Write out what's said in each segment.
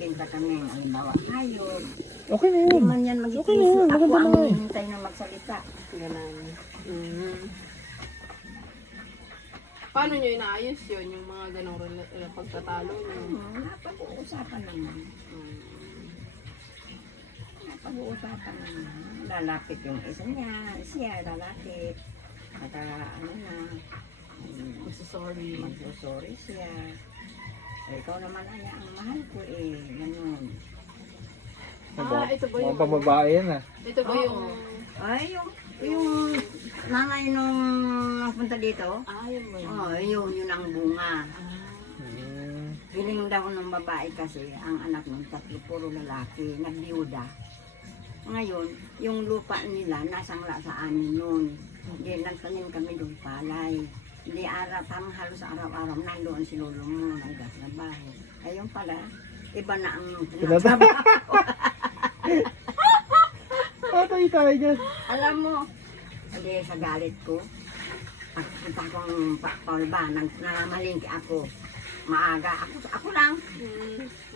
nagbenta kami, halimbawa, hayop. Okay na Hindi yun. man yan Okay na mag-iisip. yun, Ako maganda ang na eh. hinihintay na magsalita. Ganun. Paano nyo inaayos yun, yung mga ganong pagtatalo nyo? Napag-uusapan naman. Napag-uusapan naman. Lalapit yung isa niya, siya lalapit. At ano na, Sorry. magsusorry siya. Ikaw naman ay ang mahal ko eh, ganun. Ito ba yung... Mga pambabae yan ah. Ito ba yung... Ay, yung nanay nung nagpunta dito, Yun ba yun? yun ang bunga. Hmm. Piling daw ng babae kasi, ang anak ng tatlo, puro lalaki, nagbiyuda. Ngayon, yung lupa nila, nasangla sa amin noon. Hindi, nagtanim kami doon palay. Hindi halos araw-araw, nandoon si lolo mo, naggas na bahay. Ayun pala, iba na ang tinatrabaho. Patay tayo dyan. Alam mo, hindi sa galit ko, pagpunta kong paulba, namamalingki ako. Maaga, ako lang.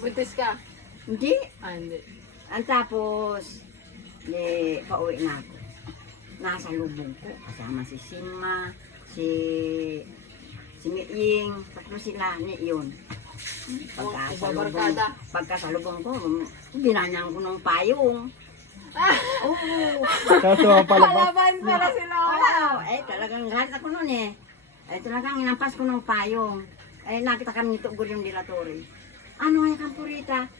Buntis ka? Hindi. Hindi. Ang tapos, pauwi na ako. Nasa lubong ko, kasama si Sima, si Miying, tatlo sila ni yun. Ibabarkada. Pagkasalubong ko, binanyang ko ng payong. Oo. Kaso ang palabas. Palaban pala si Lola. Oo, talagang lahat ako nun eh. Talagang inampas ko ng payong. Nakita kami nito yung dilatory. Ano ay kampurita?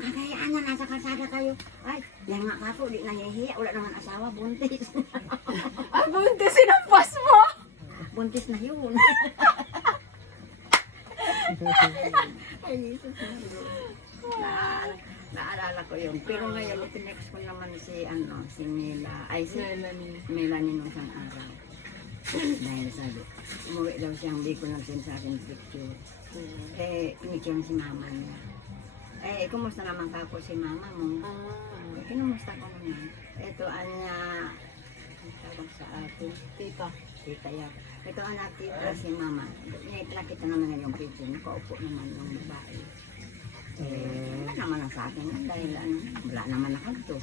Kakayaan niya, nasa kalsada kayo. Ay, yan nga kako, di nahihiya. Wala naman asawa, buntis. Buntis, sinampas mo? Buntis na yun. Ay, Jesus na yun. Naalala ko yun. Pero ngayon, pinex ko naman si Melanie nung isang araw. Dahil sabi, umuwi daw siyang di ko nag-send sa akin picture. Pinicture si mama niya. Kumusta naman kako si mama mo? Kinumusta ko naman. Ito, tawag sa atin. Tita yan. Ito anak tita si mama. Nakita naman na yung picture. Nakaupo naman yung babae. Wala naman ang sa akin dahil wala naman nakagto.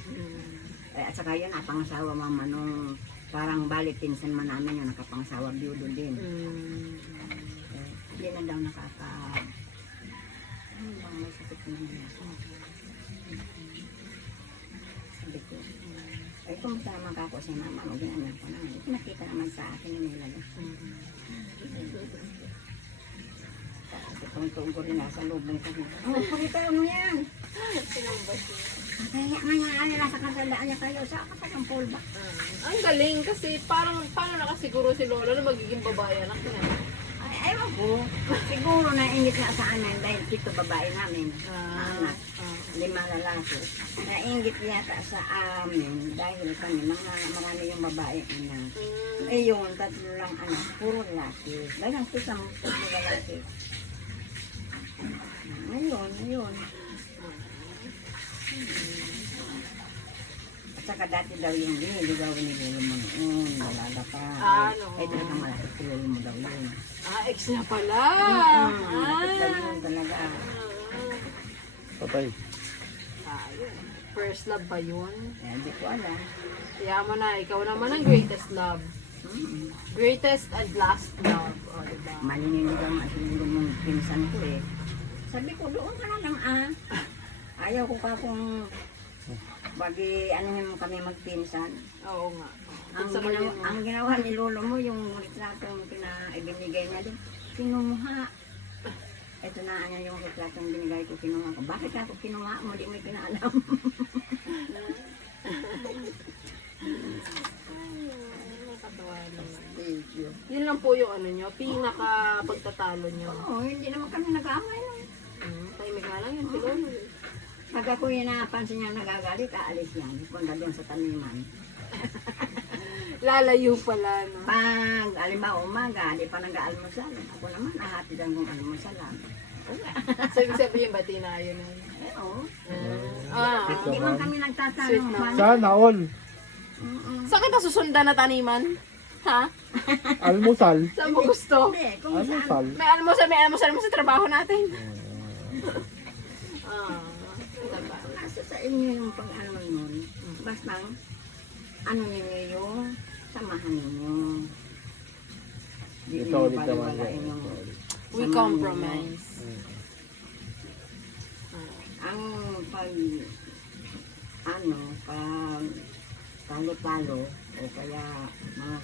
At saka yun, napangasawa mama nung parang balik pinsan man namin yung nakapangasawa biyudo din. Hindi na daw ano bang may sakit na niya? Sabi ko, kumusta naman kako si mama? Mag-inanyan ko naman. Nakita naman sa akin yung nilagay. Itong ko rin nasa lubong ko. Pakita mo yan. Kaya nasa kasandaan niya kayo. Saan ka sa kampolba? Ang galing kasi paano nakasiguro si Lola na magiging babae anak niya? Ewan ko. Siguro naingit nga sa amin dahil dito babae namin. Anak. 5 lalaki. Naingit yata sa amin dahil kami marami yung babae anak. Yun, 3 lang anak. Puro lalaki. Dagang 3 lalaki. Ngayon. At saka dati daw yung niligaw ni Lolo mo noon, dalaga pa. Talagang malapit si Lolo mo daw yun. Ex na pala. Talaga. Patay. First love ba yun? Hindi ko alam. Kaya mo na, ikaw naman ang greatest love. Greatest and last love. O, diba? Malininigaw nga siguro mong pinsan ko eh. Sabi ko, doon ka na lang Ayaw ko ka kung anuhin mo kami magpinsan. Oo nga. Ang ginawa ni Lolo mo, yung retratong ibinigay niya din, kinuha. Ito na yung retratong binigay ko, kinuha ko. Bakit ako kinuha mo? Di mo pinaalam. Thank you. Yun lang po yung pinaka pagtatalo nyo. Oo, hindi naman kami nag-aamay nun. Tahimik nga lang yun, si Lolo. Pag ako yung napansin niya nagagalit, aalis yan. Punta doon sa taniman. Lalayo pala, no? Pag, alimbawa umaga, di pa nag-aalmusal. Ako naman, nahatidan kong almusalan. Sabi yung bati na yun. Oo. Hindi man kami nagtatanong. Sana all. Saan kita susundan na taniman? Ha? Almusal. Saan mo gusto? Hindi, kung saan. Almusal. May almusal mo sa trabaho natin. Diba? Nasa sa inyo yung pag-ano nun. Basta, ano ninyo yung samahan ninyo. Di Ito ninyo ulit naman. baliwalain yung We samahan compromise. ang pag pag talo-talo o kaya mga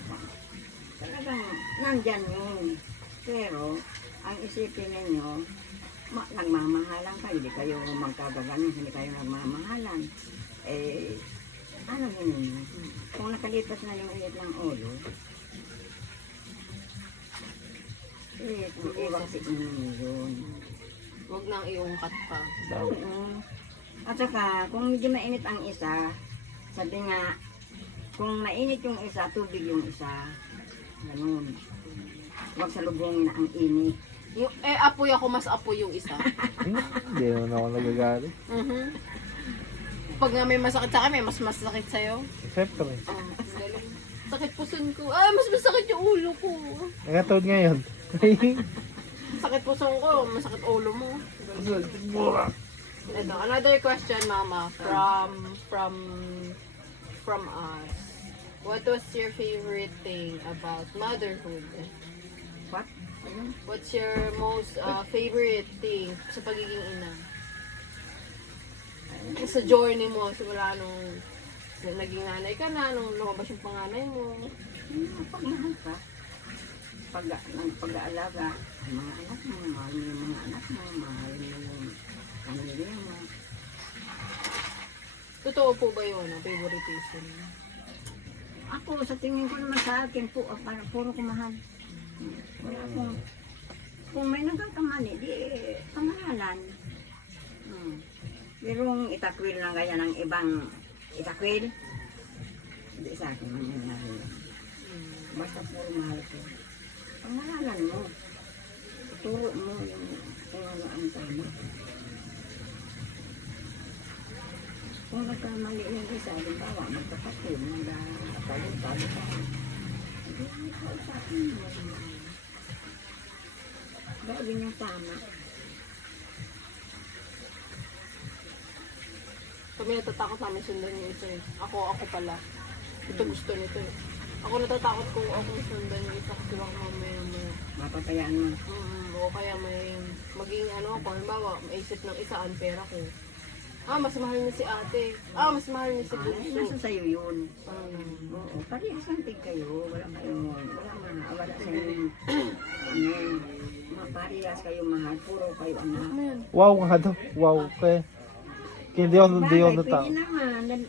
talagang nandyan yun. Pero, ang isipin ninyo, nagmamahalan kayo, hindi kayo magkagaganyan, hindi kayo nagmamahalan. Eh, ano yun ninyo? Kung nakalipas na yung init ng ulo, iwaksit ninyo yun. Huwag nang iungkat pa. Oo. At saka, kung medyo mainit ang isa, sabi nga, kung mainit yung isa, tubig yung isa. Ganun. Huwag salubungin ang init. Apoy ako, mas apoy yung isa. Hindi naman ako nagagalit. Pag nga may masakit sa akin, may mas masakit sa'yo. Siyempre. Galing. Sakit puson ko. Mas masakit yung ulo ko. Nagkataon ngayon. Sakit puson ko, masakit ulo mo. Ito, another question, Mama, from us. What was your favorite thing about motherhood? What? Ayun. What's your most favorite thing sa pagiging ina? Sa journey mo, simula nung naging nanay ka na, nung lumabas yung panganay mo. Pagmahal ka. Pag-aalaga ang mga anak mo, mahal mo yung mga anak mo, mahal mo yung pamilya mo. Totoo po ba yun, ang favoritism? Ako, sa tingin ko naman sa akin, puro ko mahal. Wala akong, kung may nagkakamali, di pamahalan. Pero kung itakwil lang kaya ng ibang itakwil, hindi sa akin mangyayari yun. Basta puro mahal ko. Pamahalan mo. Turo mo yung kung ano ang tama. Kung nagkamali yung isa, halimbawa, magkapatid, nagkatalo-talo ka. Hindi mo kausapin mo. Gawin yung tama. Kami natatakot namin sundan yung isa eh. Ako pala. Ito gusto nito eh. Ako natatakot kung akong sundan yung isa kasi baka mamaya may... Mapapayaan mo. O kaya may maging ano ako, halimbawa, maisip ng isa unfair ako. Mas mahal niya si ate. Mas mahal niya si Ay, Bunso. nasa sa'yo yun. Oo, parehas ang tig kayo. Wala sa inyo. Parehas kayo mahal. Puro kayo anak. Wow nga daw. Wow. Kaya hindi ako natao. Pwede naman.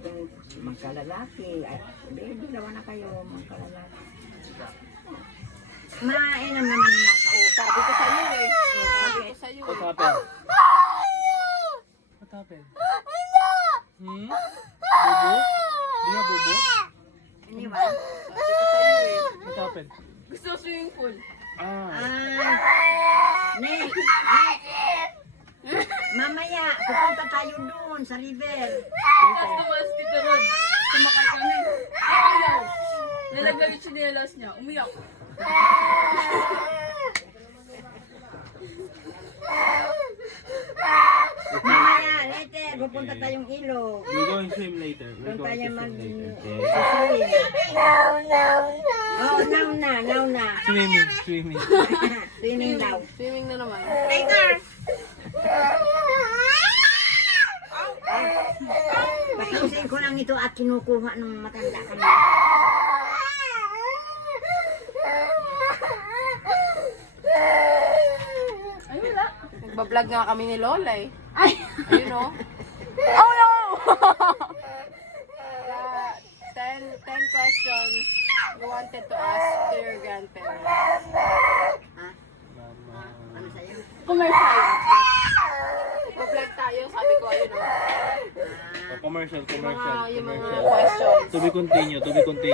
Kung magkalalaki, dalawa na kayo magkalalaki. Mainam naman yata. Sabi ko sa'yo eh. Sabi ko sa'yo eh. What happened? What happened? Bobo? Di nga bobo? Iniwan? Sabi ko sa'yo eh. What happened? Gusto ko swimming pool. Nick! Mamaya, pupunta tayo doon sa river. Tapos tumalas dito Rod. Sumakay kami. Ayaw. Nilagay yung tsinelas niya. Umiyak. Mamaya, later, pupunta tayong ilog. We're going to swim later. Doon tayo mag-swim. Okay. Oh, now na. Swimming. Swimming daw. Swimming na naman. Pakiusin ko lang ito at kinukuha ng matanda kami. Ay, wala. Nagbablog nga kami ni Lola eh. Ay! Ayun o. Oh no! 10 questions you wanted to ask to your grandparents. Ha? Ano sa'yo? Commercial. Nagbablog tayo, sabi ko ayun o. Commercial. Yung mga questions. To be continue.